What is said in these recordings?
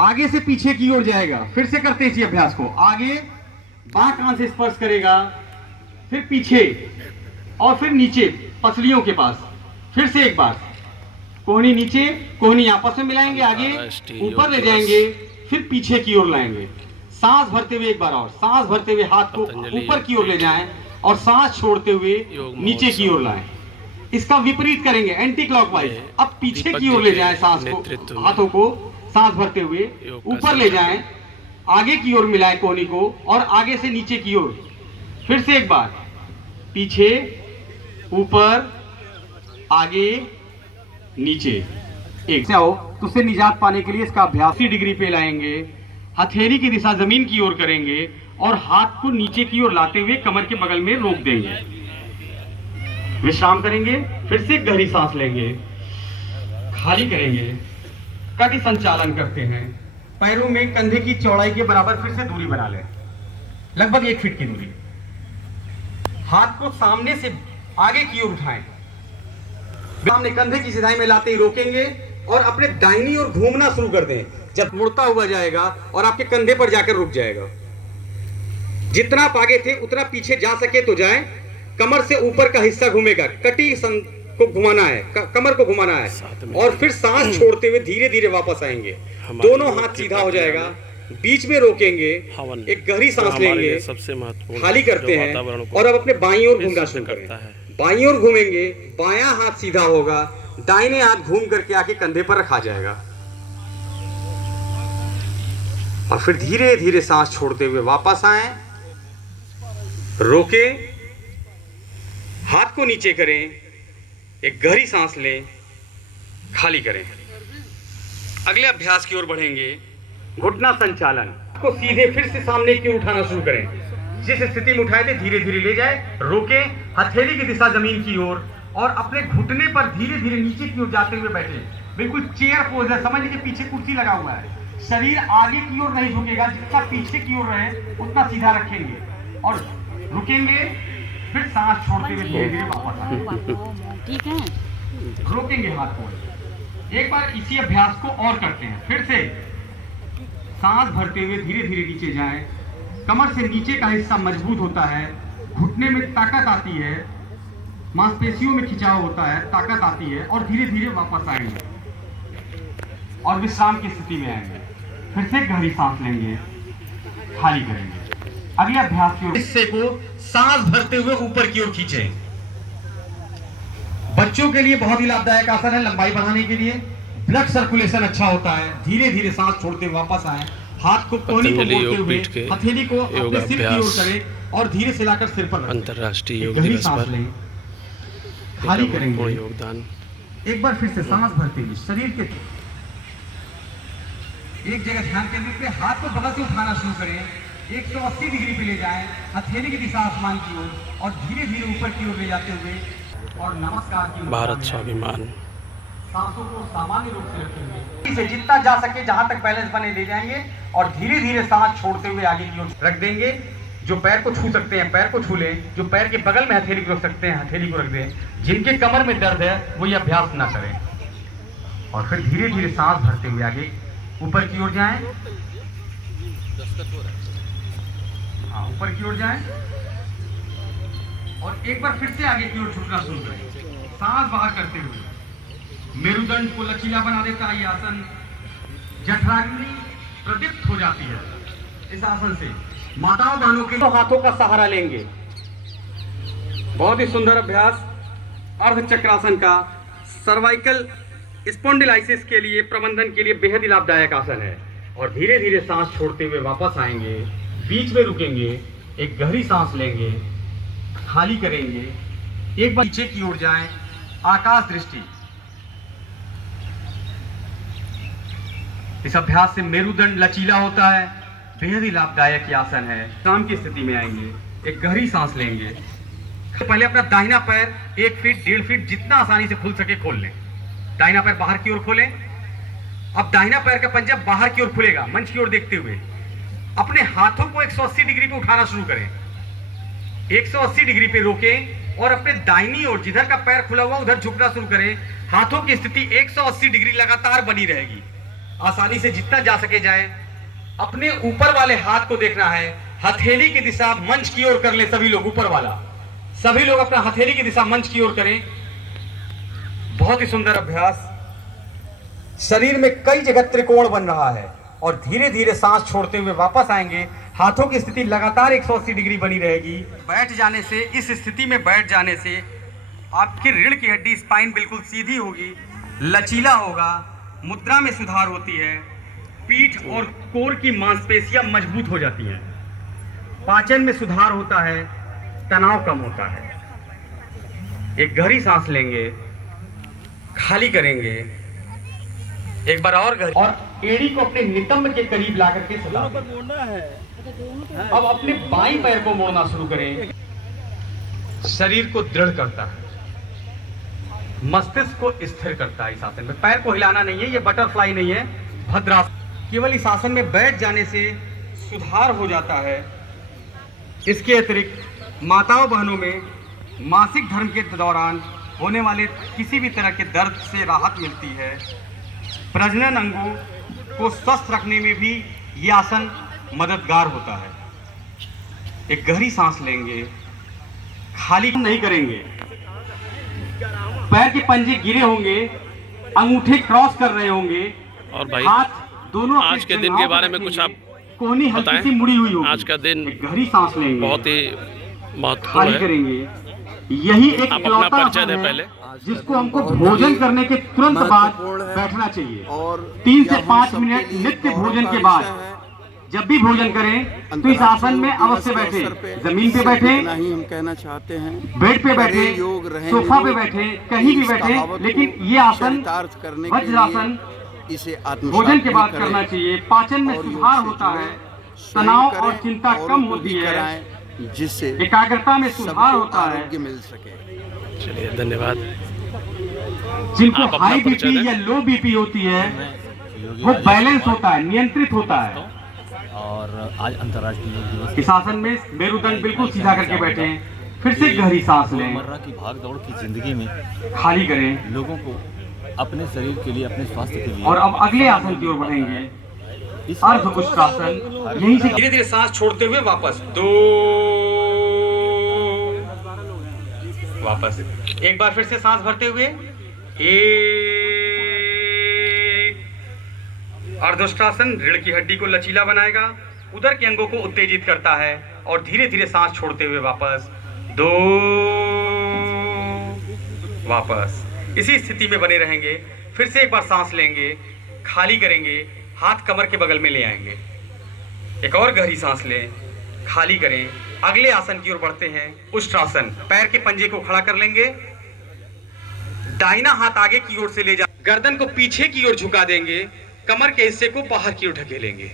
आगे से पीछे की ओर जाएगा। फिर से करते हैं इसी अभ्यास को। आगे बाएं कान से स्पर्श करेगा, फिर पीछे और फिर नीचे पसलियों के पास। फिर से एक बार कोहनी नीचे, कोहनी आपस में मिलाएंगे, आगे ऊपर ले जाएंगे, फिर पीछे की ओर लाएंगे। सांस भरते हुए एक बार और, सांस भरते हुए हाथ को ऊपर की ओर ले जाएं और सांस छोड़ते हुए नीचे की ओर लाएं। इसका विपरीत करेंगे, एंटी क्लॉकवाइज। अब पीछे की ओर ले जाएं सांस को, हाथों को सांस भरते हुए ऊपर ले जाएं, आगे की ओर मिलाएं कोहनी को और आगे से नीचे की ओर। फिर से एक बार पीछे, ऊपर, आगे, नीचे। एक से आओ तो उससे निजात पाने के लिए इसका अभ्यास 80 डिग्री पे लाएंगे, हथेली की दिशा जमीन की ओर करेंगे और हाथ को नीचे की ओर लाते हुए कमर के बगल में रोक देंगे। विश्राम करेंगे, फिर से गहरी सांस लेंगे, खाली करेंगे, कटी संचालन करते हैं। पैरों में कंधे की चौड़ाई के बराबर फिर से दूरी बना लें, लगभग 1 फीट की दूरी। हाथ को सामने से आगे की ओर उठाएं, सामने कंधे की सीधाई में लाते ही रोकेंगे और अपने दाहिनी ओर घूमना शुरू कर दें। जब मुड़ता हुआ जाएगा और आपके कंधे पर जाकर रुक जाएगा। जितना आप आगे थे उतना पीछे जा सके तो जाएं। कमर से ऊपर का हिस्सा घूमेगा, कटी को घुमाना है, कमर को घुमाना है और फिर सांस छोड़ते हुए धीरे धीरे वापस आएंगे। दोनों हाथ सीधा हो जाएगा, बीच में रोकेंगे, एक गहरी सांस लेंगे, खाली करते हैं और अब अपने बाईं ओर घूमना शुरू करें। बाईं ओर घूमेंगे, बायां हाथ सीधा होगा, दाहिने हाथ घूम करके आके कंधे पर रखा जाएगा और फिर धीरे धीरे सांस छोड़ते हुए वापस आए, रोके, हाथ को नीचे करें, एक गहरी सांस लें, खाली करें। अगले अभ्यास की ओर बढ़ेंगे, घुटना संचालन को सीधे फिर से सामने की ओर उठाना शुरू करें। जिस स्थिति में उठाए थे धीरे धीरे ले जाए, रोके, हथेली की दिशा जमीन की ओर और अपने घुटने पर धीरे धीरे नीचे की ओर जाते हुए बैठे। बिल्कुल चेयर पोज है, समझ लीजिए पीछे कुर्सी लगा हुआ है, शरीर आगे की ओर नहीं झुकेगा, जितना पीछे की ओर रहे उतना सीधा रखेंगे और रुकेंगे, फिर सांस छोड़ते हुए धीरे धीरे वापस आएंगे। ठीक है, रोकेंगे हाथ को। एक बार इसी अभ्यास को और करते हैं। फिर से सांस भरते हुए धीरे धीरे नीचे जाएं, कमर से नीचे का हिस्सा मजबूत होता है, घुटने में ताकत आती है, मांसपेशियों में खिंचाव होता है, ताकत आती है और धीरे धीरे वापस आएंगे और विश्राम की स्थिति में आएंगे। फिर से गहरी सांस लेंगे, खाली करेंगे। अगले अभ्यास की ओर हिस्से को सांस भरते हुए ऊपर की ओर खींचें। बच्चों के लिए बहुत ही लाभदायक आसन है, लंबाई बढ़ाने के लिए, ब्लड सर्कुलेशन अच्छा होता है। धीरे धीरे सांस छोड़ते हुए वापस आए, हाथ को कोहनी को मोड़ते हुए हथेली को अपने सिर की ओर करें और धीरे से लाकर सिर पर रखें। अंतर्राष्ट्रीय योग दिवस पर खाली करेंगे। योगदान। एक बार फिर से सांस भरते हुए शरीर के एक जगह ध्यान केंद्रित करें, हाथ को बगल से उठाना शुरू करें, 180 डिग्री पे ले जाएं, हथेली की दिशा आसमान की ओर और धीरे धीरे ऊपर की ओर ले जाते हुए और नमस्कार की भारत स्वाभिमान। सांसों को सामान्य रूप से रखेंगे, इसे जितना जा सके जहां तक बैलेंस बने ले जाएंगे और धीरे धीरे सांस छोड़ते हुए आगे की ओर रख देंगे। जो पैर को छू सकते हैं पैर को छू लें, जो पैर के बगल में हथेली को रख सकते हैं हथेली को रख दें। जिनके कमर में दर्द है वो ये अभ्यास ना करें और फिर धीरे धीरे सांस भरते हुए आगे ऊपर की ओर जाएं। हाँ, ऊपर की ओर जाएं और एक बार फिर से आगे की ओर झुकना शुरू करें, सांस बाहर करते हुए। मेरुदंड को लचीला बना देता है ये आसन, जठराग्नि प्रदीप्त हो जाती है इस आसन से। माताओं बहनों के हाथों का सहारा लेंगे। बहुत ही सुंदर अभ्यास अर्ध चक्रासन का सर्वाइकल स्पॉन्डिलाइसिस के लिए, प्रबंधन के लिए बेहद ही लाभदायक आसन है। और धीरे धीरे सांस छोड़ते हुए वापस आएंगे, बीच में रुकेंगे, एक गहरी सांस लेंगे, खाली करेंगे, एक बार नीचे की ओर जाएं, आकाश दृष्टि। इस अभ्यास से मेरुदंड लचीला होता है, बेहद ही लाभदायक ये आसन है। शाम की स्थिति में आएंगे, एक गहरी सांस लेंगे। पहले अपना दाहिना पैर 1 फीट 1.5 फीट जितना आसानी से खुल सके खोल लें। दाहिना पैर बाहर की ओर खोलें। अब दाहिना पैर का पंजा बाहर की ओर खुलेगा, मंच की ओर देखते हुए। अपने हाथों को 180 डिग्री पे उठाना शुरू करें, 180 डिग्री पे रोकें और अपने दाहिनी ओर जिधर का पैर खुला हुआ उधर झुकना शुरू करें। हाथों की स्थिति 180 डिग्री लगातार बनी रहेगी। आसानी से जितना जा सके जाए। अपने ऊपर वाले हाथ को देखना है, हथेली की दिशा मंच की ओर कर ले सभी लोग, ऊपर वाला सभी लोग अपना हथेली की दिशा मंच की ओर करें। बहुत ही सुंदर अभ्यास। शरीर में कई जगह त्रिकोण बन रहा है और धीरे धीरे सांस छोड़ते हुए वापस आएंगे। हाथों की स्थिति लगातार 180 डिग्री बनी रहेगी। बैठ जाने से, इस स्थिति में बैठ जाने से आपकी रीढ़ की हड्डी, स्पाइन बिल्कुल सीधी होगी, लचीला होगा, मुद्रा में सुधार होती है, पीठ और कोर की मांसपेशियां मजबूत हो जाती हैं, पाचन में सुधार होता है, तनाव कम होता है। एक गहरी सांस लेंगे, खाली करेंगे, एक बार और गहरी, और एड़ी को अपने नितंब के करीब ला करके सजा दें। अब अपने बाईं पैर को मोड़ना शुरू करें। शरीर को दृढ़ करता है, मस्तिष्क को स्थिर करता है। इस आसन में पैर को हिलाना नहीं है, ये बटरफ्लाई नहीं है, भद्रासन। केवल इस आसन में बैठ जाने से सुधार हो जाता है। इसके अतिरिक्त माताओं बहनों में मासिक धर्म के दौरान होने वाले किसी भी तरह के दर्द से राहत मिलती है। प्रजनन अंगों को स्वस्थ रखने में भी ये आसन मददगार होता है। एक गहरी सांस लेंगे, खाली नहीं करेंगे, पैर के पंजे गिरे होंगे, अंगूठे क्रॉस कर रहे होंगे, और भाई हाथ दोनों आज के दिन के बारे में कुछ आप कोहनी हल्की बताएं। सी मुड़ी हुई होगी। आज का दिन एक गहरी सांस लेंगे, बहुत ही महत्वपूर्ण खाली है। करेंगे। यही एक आप अपना इकलौता परिचय आसन दें है पहले। जिसको हमको भोजन करने के तुरंत बाद बैठना चाहिए। और 3 से यह हम 5 सबके मिनट लिए नित्य गौरव भोजन का के बाद विषय है। जब भी भोजन करें तो इस आसन में अवश्य बैठे। जमीन पे बैठे, इतना ही हम कहना चाहते हैं। बेड पे बैठे, करें योग, रहें सोफा पे निरोग। बैठे, कहीं भी इस बैठे, कहावत लेकिन को ये आसन चरितार्थ करने के वज्रासन लिए इसे आत्मसात भोजन के बाद भी करना करें चाहिए। पाचन में और योग सुधार से होता जुड़े, है, स्वयं तनाव करें, और चिंता औरों कम को होती भी है, कराएं, जिससे एकाग्रता में सुधार सबको होता है। आरोग्य मिल सके। चलिए, धन्यवाद। जिनको आप अपना हाई परिचय बीपी दें। या लो बीपी होती है वो बैलेंस होता है, नियंत्रित होता है। और आज अंतर्राष्ट्रीय योग दिवस इस आसन में मेरुदंड बिल्कुल सीधा करके बैठे हैं। फिर से गहरी सांस लें, रोजमर्रा की भाग दौड़ की जिंदगी में खाली करें, लोगों को अपने शरीर के लिए, अपने स्वास्थ्य के लिए और अब अगले आसन की ओर बढ़ेंगे। इस अर्ध उष्ट्रासन। यहीं से धीरे धीरे सांस छोड़ते हुए वापस 2, वापस एक बार फिर से सांस भरते हुए 1। अर्धोष्ट्रासन रीढ़ की हड्डी को लचीला बनाएगा, उदर के अंगों को उत्तेजित करता है, और धीरे धीरे सांस छोड़ते हुए वापस 2, वापस इसी स्थिति में बने रहेंगे। फिर से एक बार सांस लेंगे, खाली करेंगे, हाथ कमर के बगल में ले आएंगे। एक और गहरी सांस लें, खाली करें, अगले आसन की ओर बढ़ते हैं। उष्ट्रासन। पैर के पंजे को खड़ा कर लेंगे, दाहिना हाथ आगे की ओर से ले जा, गर्दन को पीछे की ओर झुका देंगे, कमर के हिस्से को बाहर की ओर ढकेलेंगे।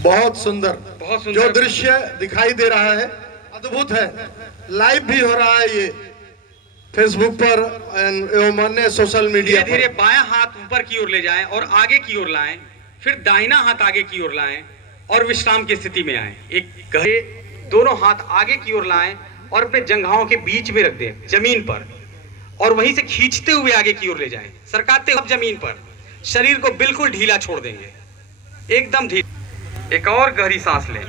बहुत सुंदर, बहुत सुंदर। जो दृश्य दिखाई दे रहा है अद्भुत है। लाइव भी हो रहा है ये फेसबुक पर एवं अन्य सोशल मीडिया धीरे धीरे पर। बायां हाथ ऊपर की ओर ले जाएं और आगे की ओर लाएं, फिर दाहिना हाथ आगे की ओर लाएं और विश्राम की स्थिति में आएं। एक गहरे दोनों हाथ आगे की ओर लाएं और अपने जंघाओं के बीच में रख दें जमीन पर, और वहीं से खींचते हुए आगे की ओर ले जाएं, सरकाते हुए जमीन पर। शरीर को बिल्कुल ढीला छोड़ देंगे, एकदम ढीला। एक और गहरी सांस लें,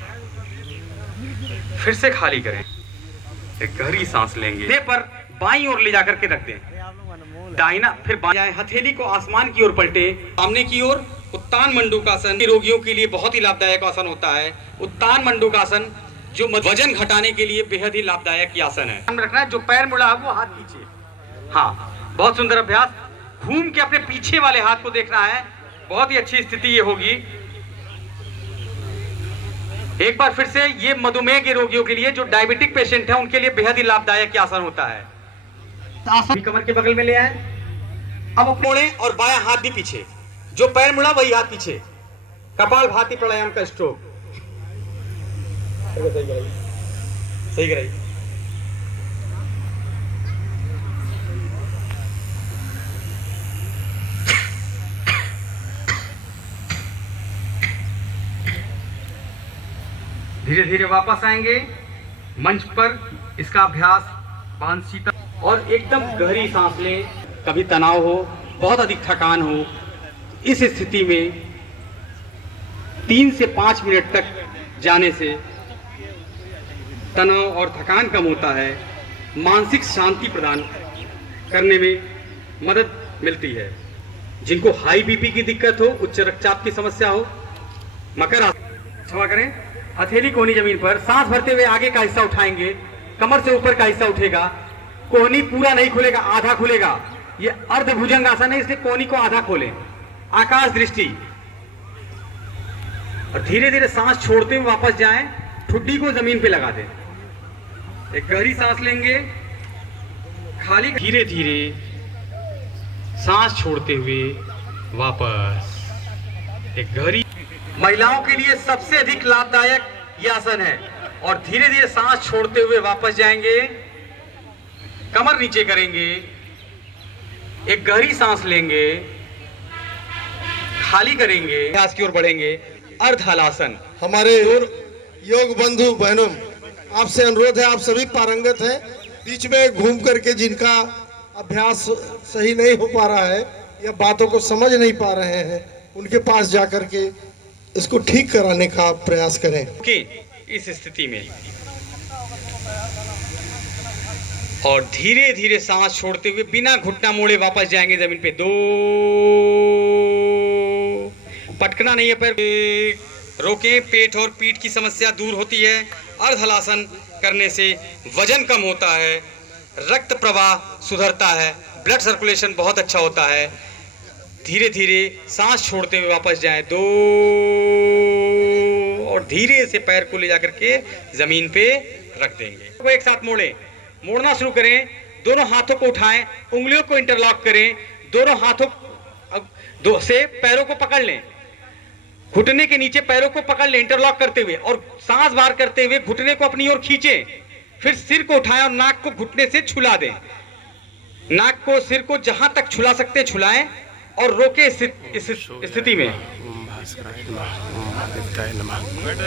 फिर से खाली करें, एक गहरी सांस लेंगे। दे पर बाईं ओर ले जाकर के रख दें, दाहिना फिर बाएं। हथेली को आसमान की ओर पलटे, सामने की ओर। उत्तान मंडूकासन रोगियों के लिए बहुत ही लाभदायक आसन होता है। उत्तान मंडूकासन जो वजन घटाने के लिए बेहद ही लाभदायक आसन है। ध्यान रखना है, जो पैर मुड़ा है वो हाथ पीछे। हाँ, बहुत सुंदर अभ्यास। घूम के अपने पीछे वाले हाथ को देखना है, बहुत ही अच्छी स्थिति ये होगी। एक बार फिर से, ये मधुमेह के रोगियों के लिए, जो डायबिटिक पेशेंट है उनके लिए बेहद ही लाभदायक आसन होता है। आसन कमर के बगल में ले आए, अब मोड़े और बायां हाथ भी पीछे, जो पैर मुड़ा वही हाथ पीछे। कपालभाति प्राणायाम का स्ट्रोक। सही कराई। धीरे धीरे वापस आएंगे मंच पर। इसका अभ्यास बांसीता, और एकदम गहरी सांस लें, कभी तनाव हो, बहुत अधिक थकान हो, इस स्थिति में 3 से 5 मिनट तक जाने से तनाव और थकान कम होता है, मानसिक शांति प्रदान करने में मदद मिलती है। जिनको हाई बीपी की दिक्कत हो, उच्च रक्तचाप की समस्या हो, मकर आसन क्षमा करें, हथेली कोहनी जमीन पर सांस भरते हुए आगे का हिस्सा उठाएंगे, कमर से ऊपर का हिस्सा उठेगा, कोहनी पूरा नहीं खुलेगा, आधा खुलेगा। ये अर्ध भुजंग आसन है, इसलिए कोहनी को आधा खोलें, आकाश दृष्टि, और धीरे धीरे सांस छोड़ते हुए वापस जाएं, ठुड्डी को जमीन पे लगा दें। एक गहरी सांस लेंगे, खाली, धीरे धीरे सांस छोड़ते हुए वापस एक गहरी। महिलाओं के लिए सबसे अधिक लाभदायक यह आसन है, और धीरे धीरे सांस छोड़ते हुए वापस जाएंगे, कमर नीचे करेंगे, एक गहरी सांस लेंगे, खाली करेंगे, अभ्यास की ओर बढ़ेंगे, अर्ध हलासन। हमारे योग बंधु बहनों, आपसे अनुरोध है, आप सभी पारंगत हैं, बीच में घूम करके जिनका अभ्यास सही नहीं हो पा रहा है या बातों को समझ नहीं पा रहे हैं, उनके पास जाकर के इसको ठीक कराने का प्रयास करें। कि इस स्थिति में और धीरे धीरे सांस छोड़ते हुए बिना घुटना मोड़े वापस जाएंगे जमीन पे। 2, पटकना नहीं है पैर, रोकें, पेट और पीठ की समस्या दूर होती है। अर्ध हलासन करने से वजन कम होता है, रक्त प्रवाह सुधरता है, ब्लड सर्कुलेशन बहुत अच्छा होता है। धीरे धीरे सांस छोड़ते हुए वापस जाएं, 2, और धीरे से पैर को ले जाकर के जमीन पे रख देंगे। वो एक साथ मोड़ें, मोड़ना शुरू करें, दोनों हाथों को उठाएं, उंगलियों को इंटरलॉक करें, दोनों हाथों से पैरों को पकड़ लें, घुटने के नीचे पैरों को पकड़ लें इंटरलॉक करते हुए, और सांस बाहर करते हुए घुटने को अपनी ओर खींचें। फिर सिर को उठाएं और नाक को घुटने से छुला दें, नाक को, सिर को जहां तक छुला सकते हैं छुलाएं, और रोके इस स्थिति में।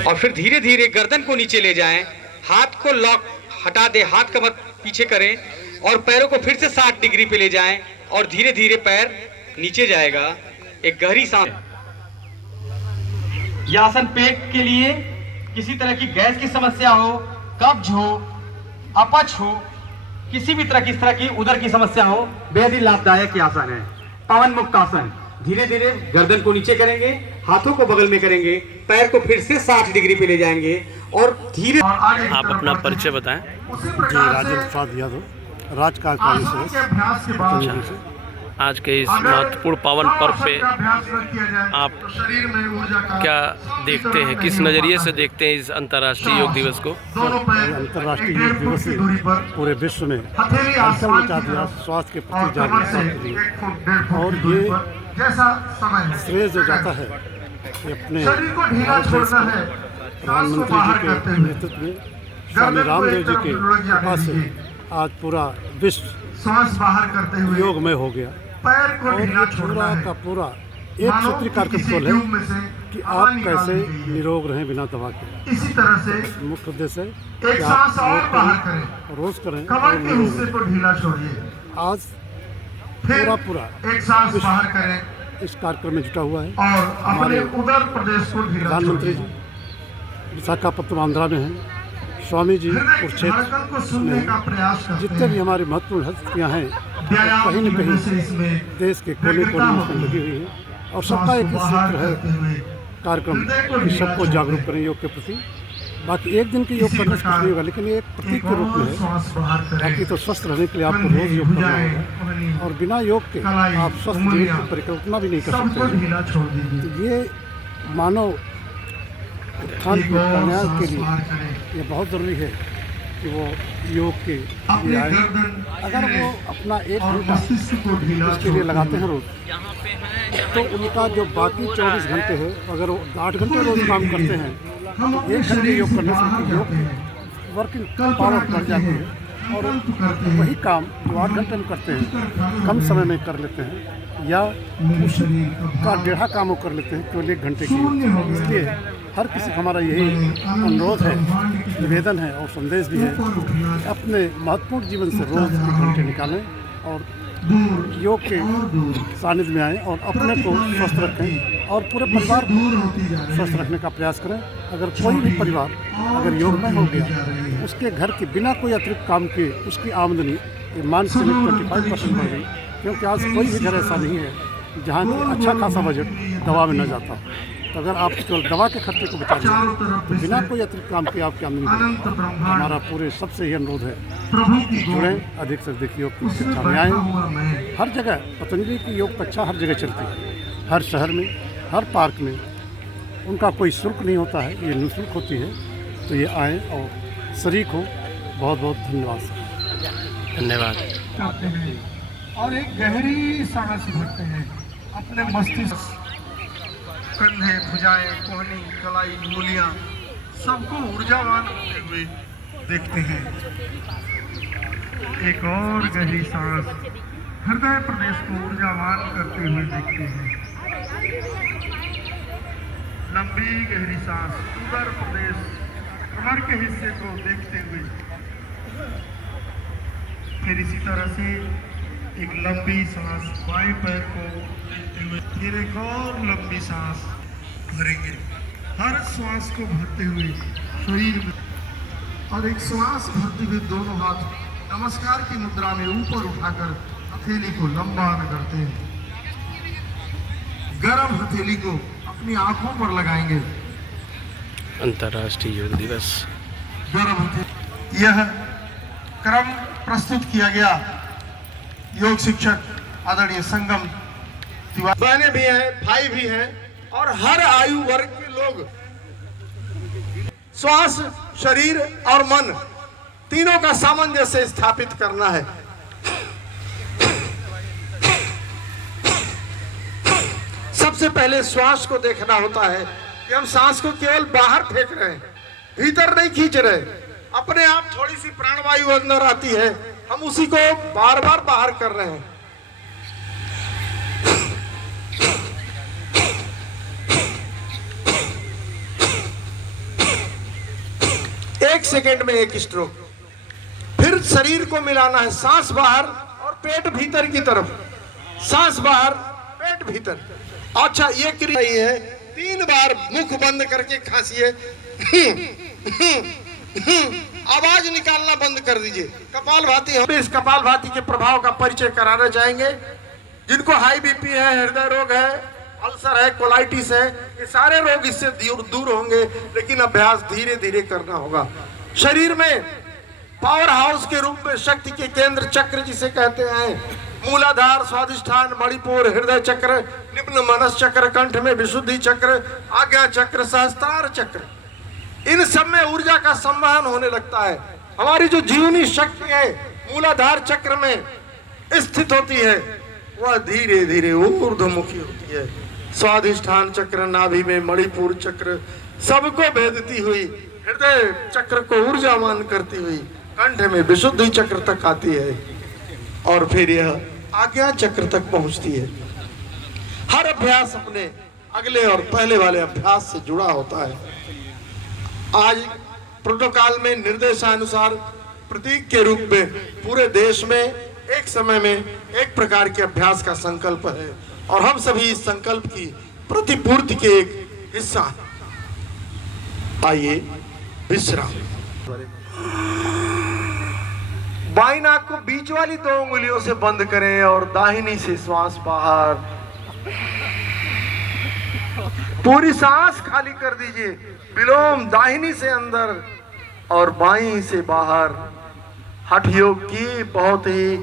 और फिर धीरे धीरे गर्दन को नीचे ले जाएं, हाथ को लॉक हटा दें, हाथ कमर पीछे करें, और पैरों को फिर से 60 डिग्री पे ले जाएं, और धीरे धीरे पैर नीचे जाएगा। एक गहरी सांस। यह आसन पेट के लिए किसी तरह की गैस की समस्या हो, कब्ज हो, अपच हो, किसी भी तरह की इस तरह की उदर की समस्या हो, बेहद ही लाभदायक यह आसन है। पवन मुक्त आसन। धीरे धीरे गर्दन को नीचे करेंगे, हाथों को बगल में करेंगे, पैर को फिर से 60 डिग्री पे ले जाएंगे, और धीरे। आप अपना परिचय बताएं। जी, राजेंद्र प्रसाद यादव, राजकाज कॉलेज से। आज के इस महत्वपूर्ण पावन पर्व पे आप क्या देखते हैं, किस नज़रिए से देखते हैं इस अंतर्राष्ट्रीय योग दिवस को? अंतर्राष्ट्रीय योग दिवस से पूरे विश्व में हलचल मचा दिया स्वास्थ्य के प्रति जागरूकता के लिए, और ये श्रेय जो जाता है कि अपने भारत देश के प्रधानमंत्री जी के नेतृत्व में, स्वामी रामदेव जी के कृपा से आज पूरा विश्व सांस बाहर करते हुए योगमय हो गया। पैर को और ढीला ये छोड़ना पूरा है। का पूरा एक सूत्री कार्यक्रम है कि आप कैसे निरोग रहें बिना दवा के। इसी तरह से मुख्य उद्देश्य है एक कि सांस और आप बाहर करें, रोज करें कमर और के निरोग हिस्से रहें। को ढीला छोड़िए, आज फिर पूरा एक सांस बाहर करें इस कार्यक्रम में जुटा हुआ है। और अपने हमारे उदर प्रदेश को ढीला प्रधानमंत्री छोड़िए। जी विशाखापट्टनम आंध्रा में हैं, स्वामी जी धड़कन कुरुक्षेत्र को सुनने का प्रयास करते जितने भी हमारी महत्वपूर्ण हस्तियाँ हैं, व्यायाम कहीं न की वजह से कहीं इसमें देश के कोने कोने में लगी हुई है, और सबका एक सूत्र है कार्यक्रम कि सबको जागरूक करें योग के प्रति। बाकी एक दिन के योग करने से कुछ नहीं होगा, लेकिन ये एक प्रतीक के रूप में है। बाकी तो स्वस्थ रहने के लिए आपको रोज योग करना होगा, और बिना योग के आप स्वस्थ जीवन की परिकल्पना भी नहीं कर सकते। तो ये मानव उत्थान के कल्याण के लिए ये बहुत ज़रूरी है कि वो योग के लिए आए। अगर वो अपना 1 घंटा इसके लिए लगाते हैं रोज, तो उनका जो बाकी 24 घंटे है, अगर वो 8 घंटे रोज काम करते हैं, तो 1 घंटे योग करने से उनकी योग वर्किंग पावर बढ़ जाती है, और वही काम जो 8 घंटे में करते हैं कम समय में कर लेते हैं, या उसका 1.5 काम वो कर लेते हैं केवल 1 घंटे की। इसलिए हर किसी का हमारा यही अनुरोध है, निवेदन है और संदेश भी है कि अपने महत्वपूर्ण जीवन से रोज 1 घंटे निकालें और योग के सानिध्य में आएँ और अपने को स्वस्थ रखें और पूरे परिवार को स्वस्थ रखने का प्रयास करें। अगर कोई भी परिवार अगर योग में हो गया तो उसके घर के बिना कोई अतिरिक्त काम किए उसकी आमदनी ये मान के 25% बढ़ गई, क्योंकि आज कोई भी घर ऐसा नहीं है जहाँ की अच्छा खासा बजट दवा में न जाता। तो अगर आप केवल दवा के खर्चे को बचा लें तो बिना कोई अतिरिक्त काम की आपकी आमदनी बढ़े। हमारा पूरे सबसे ही अनुरोध है जुड़ें, अधिक से अधिक योग की शिक्षा में आएँ। हर जगह पतंजलि की योग कक्षा हर जगह चलती है, हर शहर में, हर पार्क में। उनका कोई शुल्क नहीं होता है, ये निःशुल्क होती है। तो ये आएँ और शरीक हो। बहुत बहुत धन्यवाद सर। धन्यवाद। करते हैं और एक गहरी सांस भरते हैं अपने मस्तिष्क, कंधे, भुजाएं, कोहनी, कलाई, मूलियां सबको ऊर्जावान होते हुए देखते हैं। एक और गहरी सांस हृदय प्रदेश को ऊर्जावान करते हुए देखते हैं। लंबी गहरी सांस उदर प्रदेश कमर के हिस्से को देखते हुए, फिर इसी तरह से एक लंबी सांस बाएं पैर को देखते हुए, फिर एक और लंबी सांस भरेंगे। हर श्वास को भरते हुए शरीर में, और एक श्वास भरते हुए दोनों हाथ नमस्कार की मुद्रा में ऊपर उठाकर हथेली को लंबा करते हैं। गर्म हथेली को अपनी आंखों पर लगाएंगे। अंतर्राष्ट्रीय योग दिवस। गर्म हथेली, यह क्रम प्रस्तुत किया गया योग शिक्षक आदरणीय संगम तिवारी। बहनें भी हैं, भाई भी हैं और हर आयु वर्ग के लोग। श्वास, शरीर और मन तीनों का सामंजस्य स्थापित करना है। सबसे पहले श्वास को देखना होता है कि हम सांस को केवल बाहर फेंक रहे हैं, भीतर नहीं खींच रहे। अपने आप थोड़ी सी प्राणवायु अंदर आती है, हम उसी को बार बार बाहर कर रहे हैं। एक सेकेंड में एक स्ट्रोक। फिर शरीर को मिलाना है, सांस बाहर और पेट भीतर की तरफ, सांस बाहर, पेट भीतर। अच्छा, ये क्रिया है। 3 बार मुख बंद करके खांसिए, आवाज निकालना बंद कर दीजिए। कपालभाति, हम इस कपालभाति के प्रभाव का परिचय कराना चाहेंगे। जिनको हाई बीपी है, हृदय रोग है, अल्सर है, कोलाइटिस है, ये सारे रोग इससे दूर होंगे, लेकिन अभ्यास धीरे धीरे करना होगा। शरीर में पावर हाउस के रूप में शक्ति के केंद्र चक्र जिसे कहते हैं, मूलाधार, स्वादिष्ठान, मणिपुर, हृदय चक्र, निम्न मनस चक्र, कंठ में विशुद्धि चक्र, आज्ञा चक्र, सहस्त्रार चक्र, इन सब में ऊर्जा का संवहन होने लगता है। हमारी जो जीवनी शक्ति है मूलाधार चक्र में स्थित होती है, वह धीरे धीरे ऊर्ध्वमुखी होती है। स्वादिष्ठान चक्र नाभि में, मणिपुर चक्र सबको भेदती हुई, हृदय चक्र को ऊर्जावान करती हुई कंठ में विशुद्धि चक्र तक आती है और फिर यह आज्ञा चक्र तक पहुंचती है। हर अभ्यास अपने अगले और पहले वाले अभ्यास से जुड़ा होता है। आज प्रोटोकॉल में निर्देशानुसार प्रतीक के रूप में पूरे देश में एक समय में एक प्रकार के अभ्यास का संकल्प है और हम सभी इस संकल्प की प्रतिपूर्ति के एक हिस्सा हैं। आइए विश्राम। बाईं नाक को बीच वाली 2 उंगलियों से बंद करें और दाहिनी से श्वास बाहर। पूरी सांस खाली कर दीजिए। विलोम दाहिनी से अंदर और बाईं से बाहर। हठ योग की बहुत ही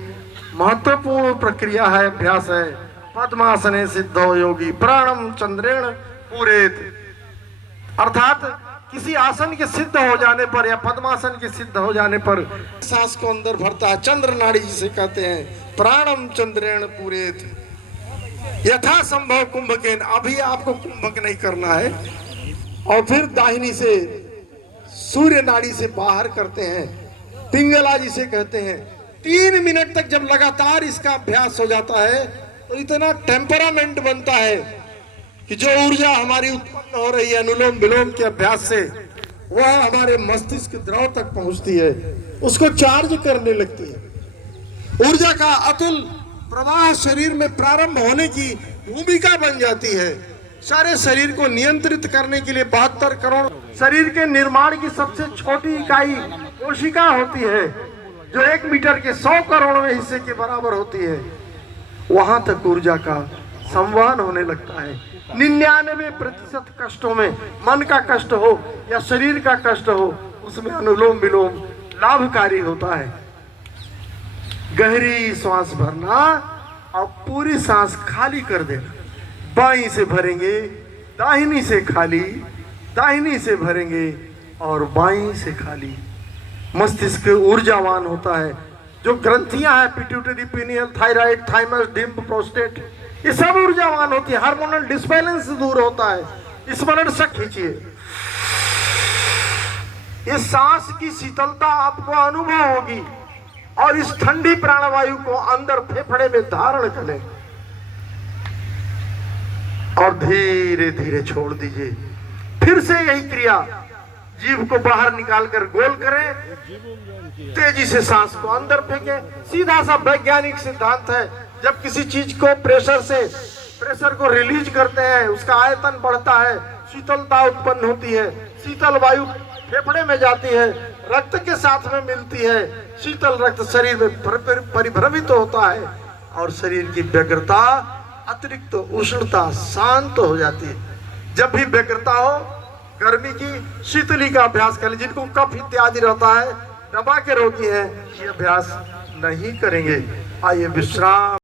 महत्वपूर्ण प्रक्रिया है, अभ्यास है। पद्मासने सिद्धो योगी प्राणम चंद्रेण पूरेत, अर्थात किसी आसन के सिद्ध हो जाने पर या पद्मासन के सिद्ध हो जाने पर सांस को अंदर भरता है, चंद्र नाड़ी जिसे कहते हैं। प्राणम चंद्रेण पूरेत, यथा संभव कुंभकेन, अभी आपको कुंभक नहीं करना है। और फिर दाहिनी से सूर्य नाड़ी से बाहर करते हैं, पिंगला जिसे कहते हैं। 3 मिनट तक जब लगातार इसका अभ्यास हो जाता है तो इतना टेम्परामेंट बनता है कि जो ऊर्जा हमारी उत्पन्न हो रही है अनुलोम विलोम के अभ्यास से, वह हमारे मस्तिष्क द्रव तक पहुंचती है, उसको चार्ज करने लगती है। ऊर्जा का अतुल प्रवाह शरीर में प्रारंभ होने की भूमिका बन जाती है। सारे शरीर को नियंत्रित करने के लिए 72 करोड़ शरीर के निर्माण की सबसे छोटी इकाई कोशिका होती है, जो 1 मीटर के 100 करोड़वें हिस्से के बराबर होती है। वहां तक ऊर्जा का संवहन होने लगता है। 99% कष्टों में, मन का कष्ट हो या शरीर का कष्ट हो, उसमें अनुलोम विलोम लाभकारी होता है। गहरी सांस भरना और पूरी सांस खाली कर देना। बाईं से भरेंगे, दाहिनी से खाली, दाहिनी से भरेंगे और बाईं से खाली। मस्तिष्क ऊर्जावान होता है। जो ग्रंथियां हैं, पिट्यूटरी, पीनियल, थायराइड, थाइमस, डिम्ब, प्रोस्टेट, ये सब ऊर्जावान होती है। हार्मोनल डिसबैलेंस दूर होता है। स्मरण से खींचिए। इस सांस की शीतलता आपको अनुभव होगी और इस ठंडी प्राणवायु को अंदर फेफड़े में धारण करें और धीरे धीरे छोड़ दीजिए। फिर से यही क्रिया, जीभ को बाहर निकालकर गोल करें, तेजी से सांस को अंदर फेंकें। सीधा सा वैज्ञानिक सिद्धांत है, जब किसी चीज को प्रेशर को रिलीज करते हैं, उसका आयतन बढ़ता है, शीतलता उत्पन्न होती है। शीतल वायु फेफड़े में जाती है, रक्त के साथ में मिलती है, शीतल रक्त शरीर में परिभ्रमित होता है और शरीर की व्यग्रता, अतिरिक्त उष्णता शांत हो जाती है। जब भी व्यग्रता हो, गर्मी की, शीतली का अभ्यास करें। जिनको कफ इत्यादि रहता है, दमा के रोगी हैं, ये अभ्यास नहीं करेंगे। आइए विश्राम।